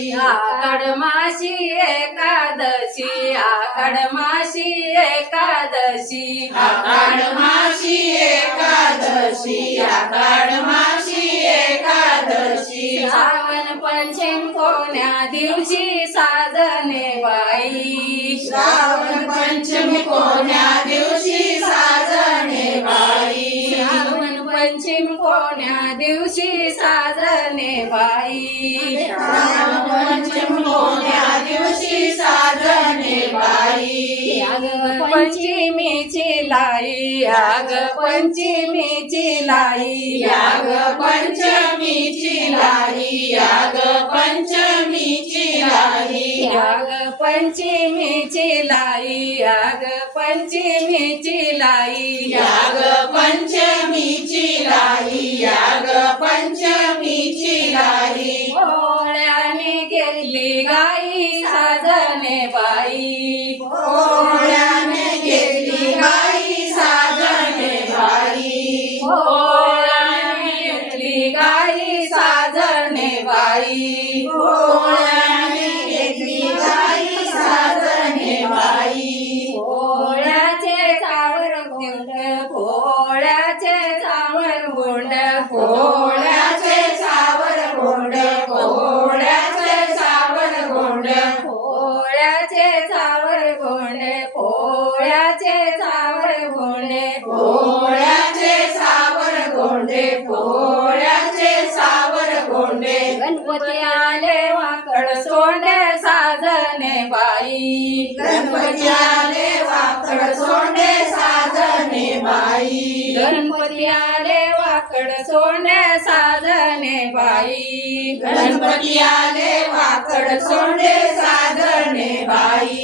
बाई आकडमाशी एकादशी आकडमाशी एकादशी आषाढमासी एकादशी आषाढमासी एकादशी श्रावण पंचम कोण्या दिवशी साजने बाई श्रावण पंचमी कोण्या दिवशी साजणे बाई श्रावण पंचम कोण्या दिवशी साजने बाई श्रावण पंचमी कोण्या दिवशी साजणे बाई याग पंचमीची लाई याग पंचमीची लाई याग पंचमीची लाई याग पंचमीची लाई याग पंचमीची लाई याग पंचमीची लाई याग पंचमीची लाई याग पंचमीची लाई पोळ्याने घेतली गाई साजने बाई पोळ्याने घेतली बाई साजणे बाई पोळ्याने घेतली गाई साजने बाई पोळ्याने घेतली बाई साजणे बाई पोळ्याचे चावर गुंड पोळ्याचे चावर गुंड पोळ्याचे सावर गोंड पोळ्याचे सावर गोंड पोळ्याचे चावर गुंड पोळ्याचे चावर गुंड पोळ्याचे सावर गोंडे पोळ्याचे सावर गोंडे गणपती आले वाकड सोंड साजने बाई गणपती आले वाकड सोंडे साजणे बाई गणपती आले वाकड सोंड साजने बाई गणपती आले वाकड सोंडे साजणे बाई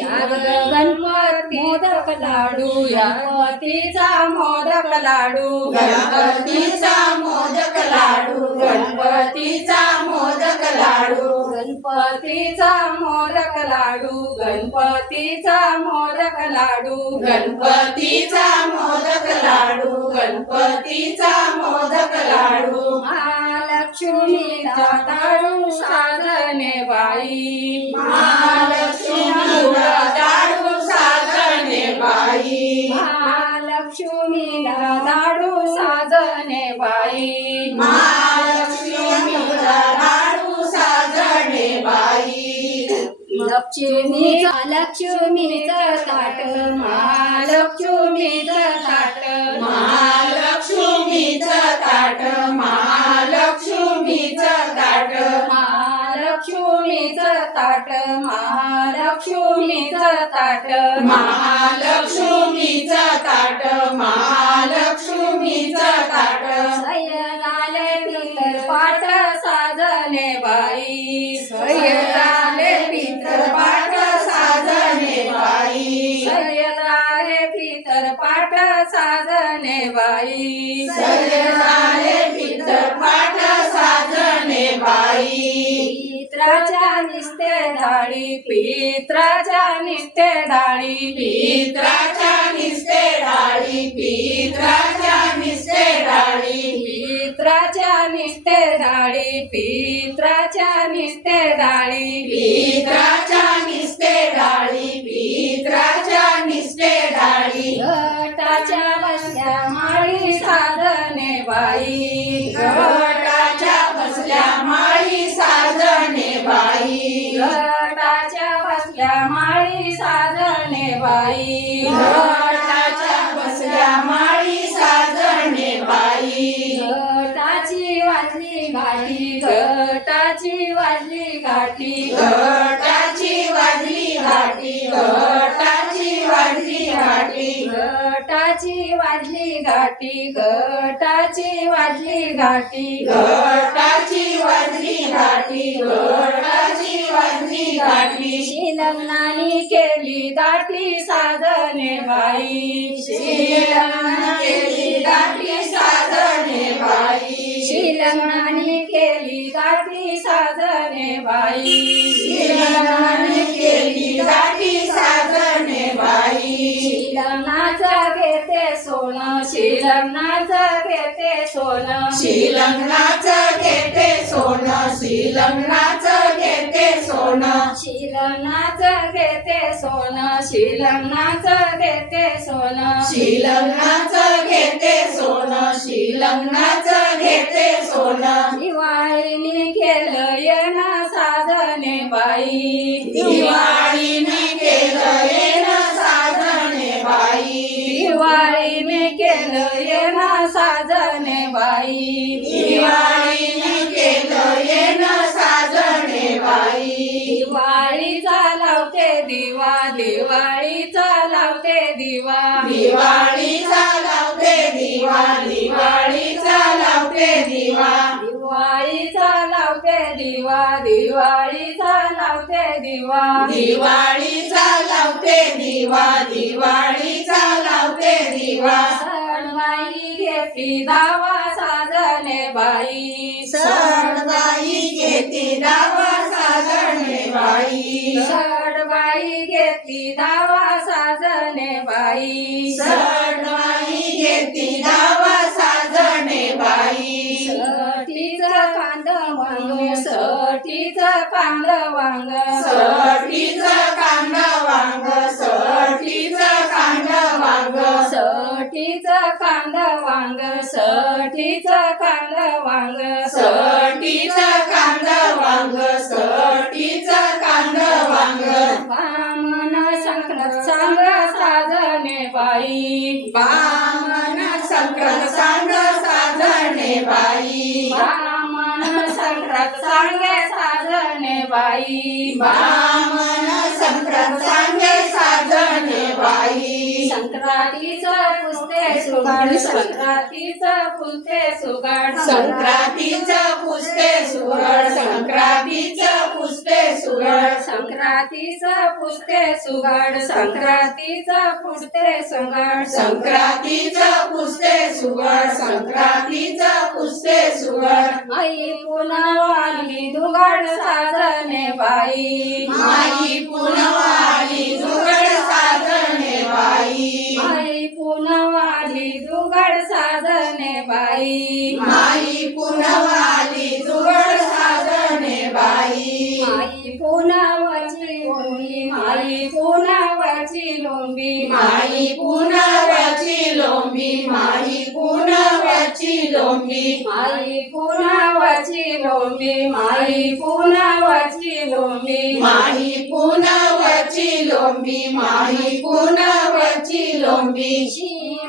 याग गणपती मोदक लाडू गणपतीचा मोदक लाडू गणपतीचा मोदक लाडू गणपतीचा मोदक लाडू गणपतीचा मोदक लाडू गणपतीचा मोदक लाडू गणपतीचा मोदक लाडू गणपतीचा मोदक लाडू महालक्ष्मीचा लाडू साजने बाई महालक्ष्मीला लाडू साजणे बाई महालक्ष्मीला लाडू साजने बाई महालक्ष्मीला लाडू साजणे बाई लक्ष्मीचा लक्ष्मीचं ताट महालक्ष्मीचं ताट महालक्ष्मीचं ताट महालक्ष्मीचं ताट महालक्ष्मीचं ताट महालक्ष्मीचं ताट महालक्ष्मीचं ताट महालक्ष्मीचं ताट सय्यदाले पितर पाठ साजने बाई सय्यदाले पितर पाठ साजणे बाई सय्यदाले पितर पाठ साजने बाई सय्यदाले पितर पाठ साजणे बाई पित्राच्या निस्ते डाळी पित्राच्या निस्ते डाळी पित्राच्या निस्ते डाळी पित्राच्या निस्ते डाळी पित्राच्या निस्ते डाळी पित्राच्या निस्ते डाळी पित्राच्या निस्ते डाळी पित्राच्या निस्ते डाळी घटाच्या बसल्या माळी साधने बाई घटाच्या बसल्या माळी साजणे बाई घटाच्या बसल्या माळी साधने बाई घटाच्या बसल्या माळी साजणे बाई घटाची वाजली घाटी घटाची वाजली घाटी घटाची वाजली घाटी घटाची वाजली घाटी घटाची वाजली घाटी घटाची वाजली घाटी घटाची वाजली घाटी घटाची वाजली घाटी लग्नानी केली दाटी साधने बाई श्रीलग्न केली दाटी साधणे बाई लग्नानी केली दाटी साधने बाई श्रीलग्न केली दाटी साधणे बाई लग्नाचं घेते सोनं लग्नाचं घेते सोनं श्रीलग्नाचं घेते सोनं श्रीलग्नाचं घेते शिलग्नाचं घेते सोनं शिलग्नाचं घेते सोनं शिलग्नाचं घेते सोनं शिलग्नाचं घेते सोनं दिवाळीने केलं येणं साजने बाई दिवाळीने केलं येणं साजणे बाई दिवाळीने केलं येणं साजने बाई दिवाळीने केलं येणं साजणे बाई दिवाळीचा लावते दिवा दिवाळीचा लावते दिवा दिवाळीचा लावते दिवा दिवाळीचा लावते दिवा दिवाळीचा लावते दिवा दिवाळीचा लावते दिवा दिवाळीचा लावते दिवा दिवाळीचा लावते दिवा सणबाई घेतली दावा साजने बाई सणबाई घेते दावा साजणे बाई सणबाई घेतली दावा साजने बाई सणबाई घेते दावा साजणे बाई सटीचं कांद वांग सटीचं कांद वांग सटीचं कांड वांग सटीचं कांड वांग सटीचं कांद वांग सटीचं कांद वांग सटीचं कांड वांग सटीचं कांड वांग बामण संक्रांत सांग साजने बाई बामण संक्रांत सांग साजणे बाई बामण संक्रांत सांगे साजने बाई बामण संक्रांत सांगे साजणे बाई संक्रांतीचं पुसते सुगाड संक्रांतीचं पुसते सुगाड संक्रांतीचं पुसते सुगड संक्रांतीचं पुसते सुगड संक्रांतीचं पुसते सुगाड संक्रांतीचं पुसते सुगाड संक्रांतीचं पुसते सुगड संक्रांतीचं पुसते सुगड आई पुनवाली दुगाड साजने by my पुनवाली जुगड साजणे by I पुनवाली दुगाड साजने by my पुनवाली जुगड साजणे by my पुनवाची लोंबी माई पुनवाची लोंबी माई पुनवाची लोंबी माई पुनवाची लोंबी माई पुनवाची लोंबी माई पुनवाची लोंबी माई पुनवाची लोंबी माई पुनवाची लोंबी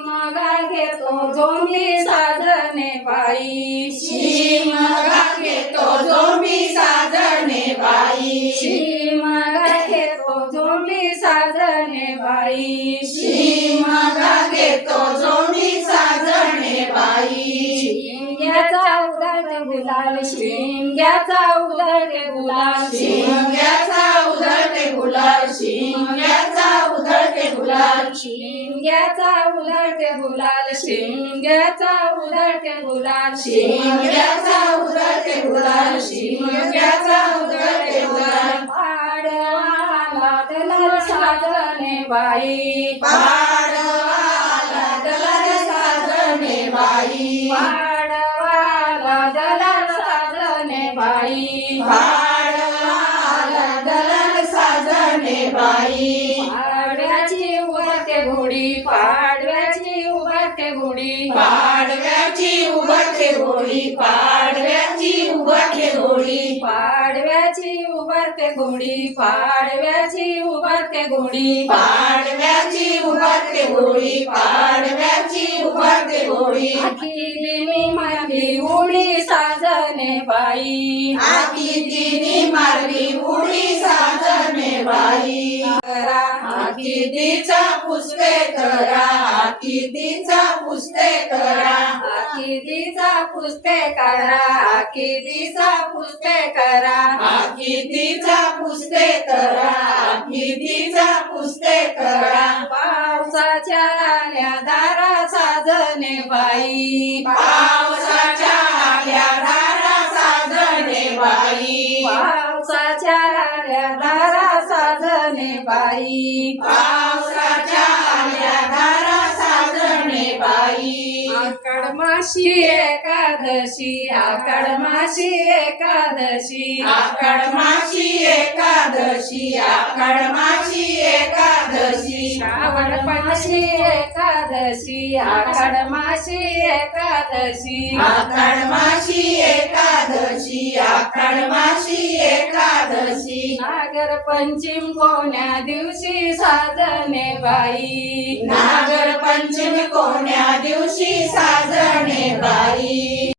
मगा घेतो झोंबी साजने बाई शिमगा घेतो झोंबी साजणे बाई मगा घेतो झोंबी साजने बाई शिमगा घेतो झोंबी साजणे बाई शिमग्याचा उदट गुलाल शिमग्याचा उदट गुलाल शिमग्याचा उधळते गुलाल शिमग्याचा उधळते गुलाल शिमग्याचा उदट गुलाल शिमग्याचा उदट गुलाल शिमग्याचा उधळते गुलाल शिमग्याचा उधळते गुलाल पाडवाला दलाल साजने बाई पाडवाला दलाल साजणे बाई पाडवाला दलाल साजने बाई पाडवाला दलाल साजणे बाई पाडव्याची उभरते घोडी पाडव्याची उभरते घोडी पाडव्याची उभरते घोडी पाडव्याची उभरते घोडी पाडव्याची उभरते घोडी पाडव्याची उभरते घोडी पाडव्याची उभरते घोडी पाडव्याची उभरते घोडी आखिली मारली उडी साजने बाई आकी तिने मारली उडी साजणे बाई आकी तिचा पुसते करा आकी तिचा पुसते करा आखिलीचा पुसते करा आखिलीचा पुसते करा आकी तिचा पुसते करा आकी तिचा पुसते करा पावसाच्या आल्या दारा साजने बाई पावसाच्या आल्या दारा साजणे बाई पावसाच्या आल्या दारा साजने बाई पावसाच्या आल्या दारा साजणे बाई आषाढमाशी एकादशी आषाढमाशी एकादशी आषाढमाशी एकादशी आषाढमाशी एकादशी श्रावणमाशी एकादशी आषाढमाशी एकादशी आषाढमाशी एकादशी आषाढमाशी एकादशी नागर पंचम कोण्या दिवशी साजणे बाई नागर पंचमी कोण्या दिवशी साजणे बाई